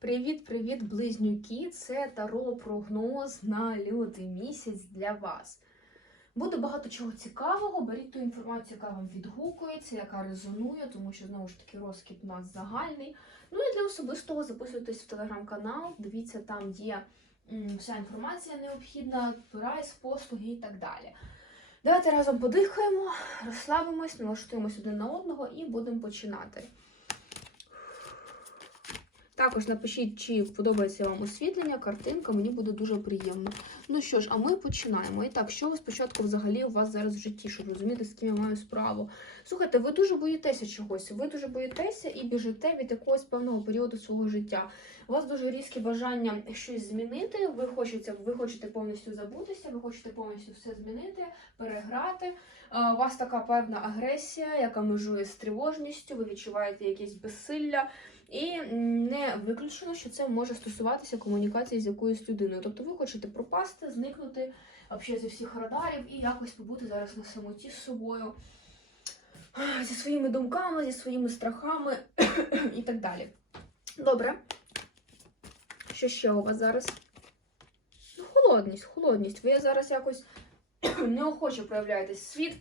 Привіт-привіт, близнюки! Це таро прогноз на лютий місяць для вас. Буде багато чого цікавого. Беріть ту інформацію, яка вам відгукується, яка резонує, тому що знову ж таки розкид у нас загальний. Ну і для особистого записуйтесь в телеграм-канал. Дивіться, там є вся інформація необхідна, прайс, послуги і так далі. Давайте разом подихаємо, розслабимось, налаштуємось один на одного і будемо починати. Також напишіть, чи подобається вам освітлення, картинка, мені буде дуже приємно. Ну що ж, а ми починаємо. І так, що ви спочатку взагалі у вас зараз в житті, щоб розуміти, з ким я маю справу. Слухайте, ви дуже боїтеся чогось, ви дуже боїтеся і біжите від якогось певного періоду свого життя. У вас дуже різке бажання щось змінити. Ви хочете, ви хочете повністю забутися, ви хочете повністю все змінити, переграти. Е, У вас така певна агресія, яка межує з тривожністю, ви відчуваєте якесь безсилля. І не виключено, що це може стосуватися комунікації з якоюсь людиною. Тобто ви хочете пропасти, зникнути взагалі зі всіх радарів і якось побути зараз на самоті з собою, зі своїми думками, зі своїми страхами і так далі. Добре. Що ще у вас зараз? Ну, холодність, холодність. Ви зараз якось неохоче проявляєтесь світ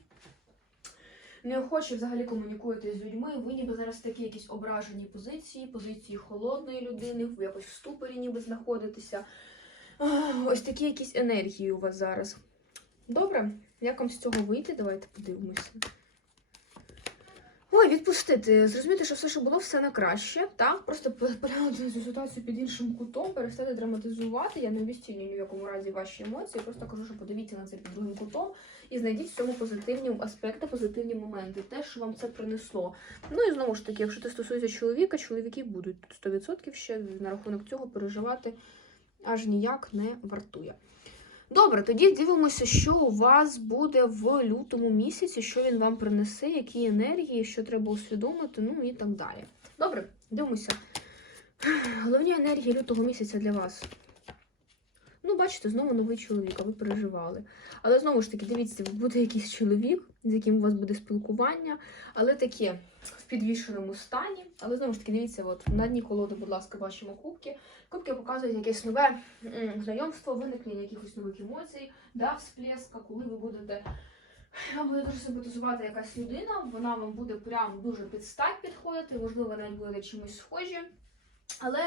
неохоче взагалі комунікуєте з людьми, ви ніби зараз такі якісь ображені позиції, позиції холодної людини, ви якось в ступорі ніби знаходитеся. Ось такі якісь енергії у вас зараз. Добре, як вам з цього вийти? Давайте подивимося. Ой, відпустити. Зрозуміти, що все, що було, все на краще. Так, просто переглянути цю ситуацію під іншим кутом, перестати драматизувати. Я не обіцінюю ні в якому разі ваші емоції. Просто кажу, що подивіться на це під другим кутом і знайдіть в цьому позитивні аспекти, позитивні моменти, те, що вам це принесло. Ну і знову ж таки, якщо це стосується чоловіка, чоловіки будуть 100% ще на рахунок цього переживати аж ніяк не вартує. Добре, тоді дивимося, що у вас буде в лютому місяці, що він вам принесе, які енергії, що треба усвідомити, ну і так далі. Добре, дивимося. Головні енергії лютого місяця для вас. Ну, бачите, знову новий чоловік, а ви переживали. Але знову ж таки, дивіться, буде якийсь чоловік, з яким у вас буде спілкування, але таке в підвішеному стані. Але знову ж таки, дивіться, от на дні колоди, будь ласка, бачимо кубки. Кубки показують якесь нове знайомство, виникнення якихось нових емоцій, да, всплеска, коли ви будете. Вам буде дуже симпатизувати якась людина, вона вам буде прям дуже під стать підходити, можливо, навіть будете чимось схожі. Але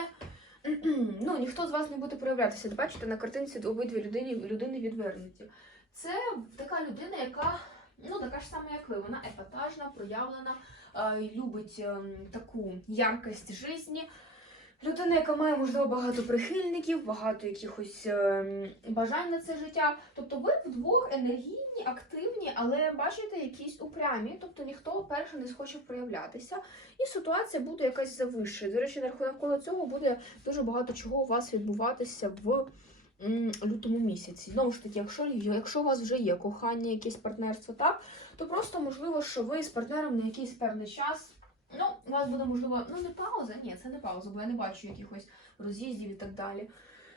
ну, ніхто з вас не буде проявлятися. Бачите, на картинці обидві людини, людини відвернуті. Це така людина, яка ну, така ж сама, як ви. Вона епатажна, проявлена, е, любить е, таку яркость житті. Людина, яка має, можливо, багато прихильників, багато якихось е, бажань на це життя. Тобто ви вдвох енергійні, активні, але бачите, якісь упрямі, тобто ніхто перший не схоче проявлятися, і ситуація буде якась завища. До речі, навколо цього буде дуже багато чого у вас відбуватися в лютому місяці. Знову ж таки, якщо, якщо у вас вже є кохання, якесь партнерство, так, то просто можливо, що ви з партнером на якийсь певний час. Ну, у вас буде можливо, ну не пауза, ні, це не пауза, бо я не бачу якихось роз'їздів і так далі.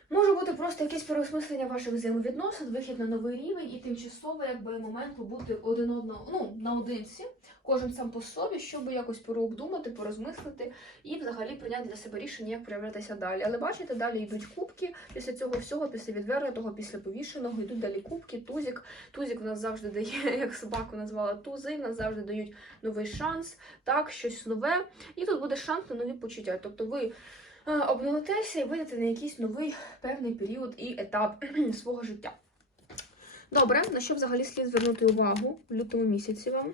Може бути просто якесь переосмислення ваших взаємовідносин, вихід на новий рівень і тимчасово якби момент побути один одного, ну, наодинці, кожен сам по собі, щоб якось переобдумати, порозмислити і взагалі прийняти для себе рішення, як проявлятися далі. Але бачите, далі йдуть кубки. Після цього всього, після відвергнутого, після повішеного, йдуть далі кубки, тузик. Тузик у нас завжди дає, як собаку назвала тузи, в нас завжди дають новий шанс, так, щось нове. І тут буде шанс на нові почуття. Тобто ви е, і вийдете на якийсь новий певний період і етап свого життя. Добре, на що взагалі слід звернути увагу в лютому місяці вам?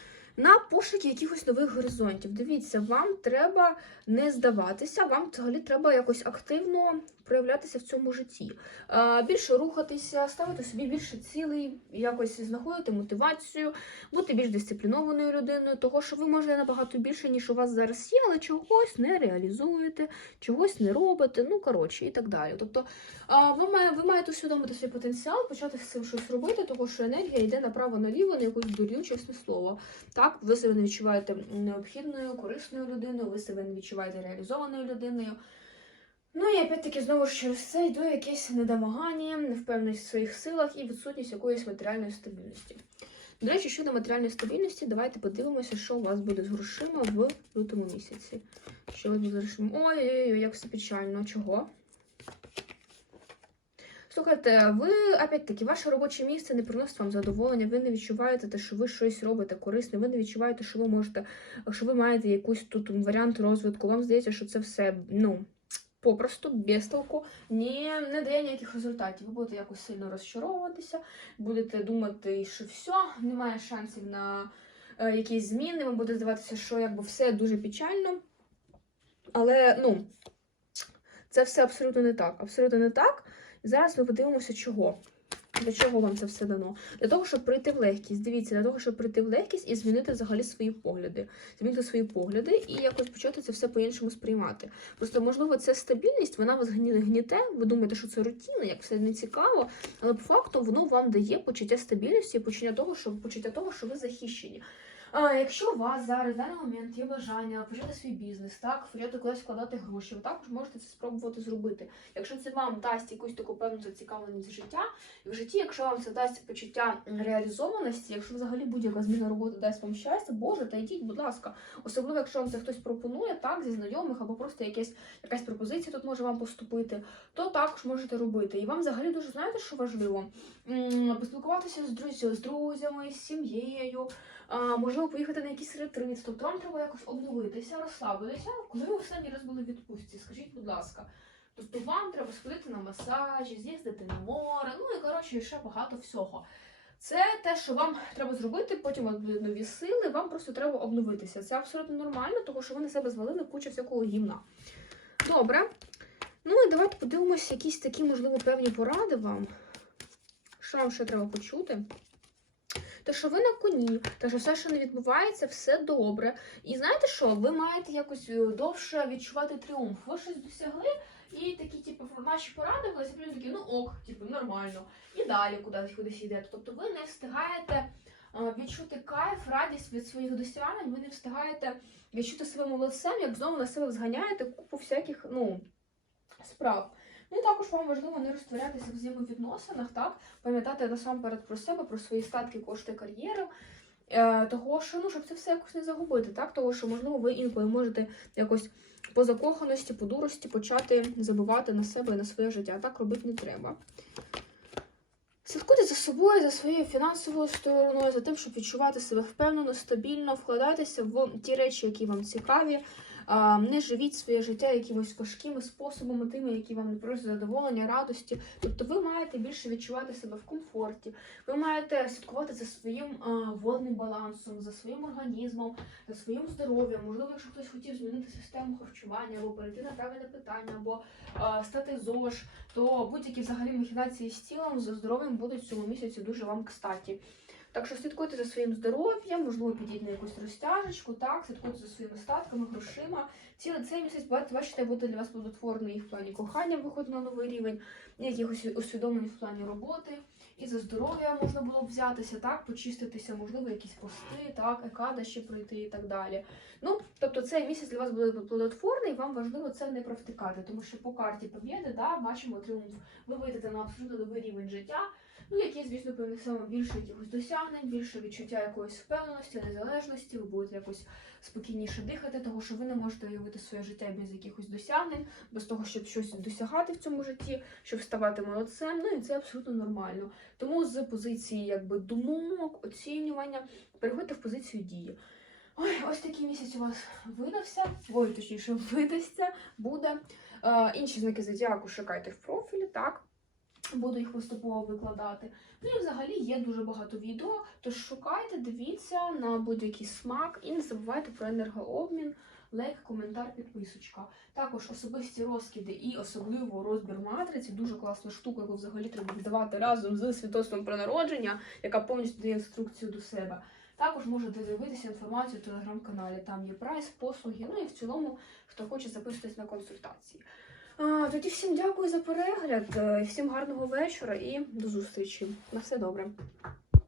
На пошуки якихось нових горизонтів. Дивіться, вам треба не здаватися, вам взагалі треба якось активно проявлятися в цьому житті. Е, Більше рухатися, ставити собі більше цілей, якось знаходити мотивацію, бути більш дисциплінованою людиною, того що ви можете набагато більше, ніж у вас зараз є, але чогось не реалізуєте, чогось не робите, ну коротше, і так далі. Тобто ви, ви маєте усвідомити свій потенціал, почати з цим щось робити, тому що енергія йде направо-наліво на якусь дурню, чесне слово. Так, ви себе не відчуваєте необхідною, корисною людиною, ви себе не відчуваєте реалізованою людиною. Ну і опять-таки, знову ж через це йде якесь недомагання, невпевненість в своїх силах і відсутність якоїсь матеріальної стабільності. До речі, щодо матеріальної стабільності, давайте подивимося, що у вас буде з грошима в лютому місяці. Що у вас буде з грошима? Ой-ой-ой, як все печально. Чого? Слухайте, ви опять-таки, ваше робоче місце не приносить вам задоволення, ви не відчуваєте те, що ви щось робите корисне, ви не відчуваєте, що ви можете, що ви маєте якийсь тут варіант розвитку. Вам здається, що це все ну, попросту, без толку, не, не дає ніяких результатів. Ви будете якось сильно розчаровуватися, будете думати, що все, немає шансів на е, якісь зміни, вам буде здаватися, що якби все дуже печально. Але ну, це все абсолютно не так. Абсолютно не так. Зараз ми подивимося, чого. Для чого вам це все дано? Для того, щоб прийти в легкість. Дивіться, для того, щоб прийти в легкість і змінити взагалі свої погляди. Змінити свої погляди і якось почати це все по-іншому сприймати. Просто, можливо, ця стабільність, вона вас гні- гніте, ви думаєте, що це рутина, як все не цікаво, але по факту воно вам дає почуття стабільності і почуття того, що, почуття того, що ви захищені. Якщо у вас зараз даний момент є бажання почати свій бізнес, так, почати кудись вкладати гроші, ви також можете це спробувати зробити. Якщо це вам дасть якусь таку певну зацікавленість життя, і в житті, якщо вам це дасть почуття реалізованості, якщо взагалі будь-яка зміна роботи дасть вам щастя, Боже, та йдіть, будь ласка. Особливо, якщо вам це хтось пропонує, так, зі знайомих або просто якесь, якась пропозиція тут може вам поступити, то також можете робити. І вам взагалі дуже знаєте, що важливо? Поспілкуватися з друзями, з друзями, з сім'єю. А, можливо, поїхати на якийсь ретрит. Тобто вам треба якось обновитися, розслабитися. Коли ви останній раз були в відпустці, скажіть, будь ласка. Тобто вам треба сходити на масажі, з'їздити на море, ну і коротше, ще багато всього. Це те, що вам треба зробити, потім у вас будуть нові сили, вам просто треба обновитися. Це абсолютно нормально, тому що ви на себе звалили кучу всякого гімна. Добре. Ну і давайте подивимося якісь такі, можливо, певні поради вам. Що вам ще треба почути? Те, що ви на коні, те, що все, що не відбувається, все добре. І знаєте що? Ви маєте якось е, довше відчувати тріумф. Ви щось досягли, і такі, типу, ваші поради були люди такі, ну ок, типу, нормально. І далі кудись кудись йдете. Тобто ви не встигаєте е, відчути кайф, радість від своїх досягнень, ви не встигаєте відчути себе молодцем, як знову на себе зганяєте купу всяких, ну, справ. Ну і також вам важливо не розтворятися в взаємовідносинах, так? Пам'ятати насамперед про себе, про свої статки, кошти, кар'єру. Е, того, що ну, щоб це все якось не загубити, так? Того, що, можливо, ви інколи можете якось по закоханості, по дурості почати забивати на себе і на своє життя. Так робити не треба. Слідкуйте за собою, за своєю фінансовою стороною, за тим, щоб відчувати себе впевнено, стабільно, вкладайтеся в ті речі, які вам цікаві. Не живіть своє життя якимось важкими способами, тими, які вам не приносять задоволення, радості. Тобто ви маєте більше відчувати себе в комфорті, ви маєте слідкувати за своїм водним балансом, за своїм організмом, за своїм здоров'ям. Можливо, якщо хтось хотів змінити систему харчування, або перейти на правильне питання, або стати ЗОЖ, то будь-які взагалі махінації з тілом, з здоров'ям будуть в цьому місяці дуже вам кстаті. Так що слідкуйте за своїм здоров'ям, можливо, підіть на якусь розтяжечку, так, слідкуйте за своїми статками, грошима. Цілий цей місяць бачите, буде для вас плодотворний в плані кохання виходить на новий рівень, якихось усвідомлень в плані роботи. І за здоров'я можна було б взятися, так, почиститися, можливо, якісь пости, так, екада ще пройти і так далі. Ну, тобто цей місяць для вас буде плодотворний, вам важливо це не провтикати, тому що по карті побєди, да, бачимо тріумф. Ви вийдете на абсолютно новий рівень життя. Ну, які, звісно, принесе вам більше якихось досягнень, більше відчуття якоїсь впевненості, незалежності, ви будете якось спокійніше дихати, того що ви не можете уявити своє життя без якихось досягнень, без того, щоб щось досягати в цьому житті, щоб ставати молодцем. Ну і це абсолютно нормально. Тому з позиції якби думок, оцінювання переходьте в позицію дії. Ой, ось такий місяць у вас видався, ой, точніше, видасться, буде. Е, інші знаки зодіаку шукайте в профілі, так. Буду їх поступово викладати. Ну і взагалі є дуже багато відео. Тож шукайте, дивіться на будь-який смак і не забувайте про енергообмін, лайк, коментар, підписочка. Також особисті розкиди і особливо розбір матриці. Дуже класна штука, яку взагалі треба віддавати разом з свідоцтвом про народження, яка повністю дає інструкцію до себе. Також можете дивитися інформацію в телеграм-каналі. Там є прайс, послуги. Ну і в цілому, хто хоче записуватись на консультації. Тоді всім дякую за перегляд, е, всім гарного вечора і до зустрічі. На все добре.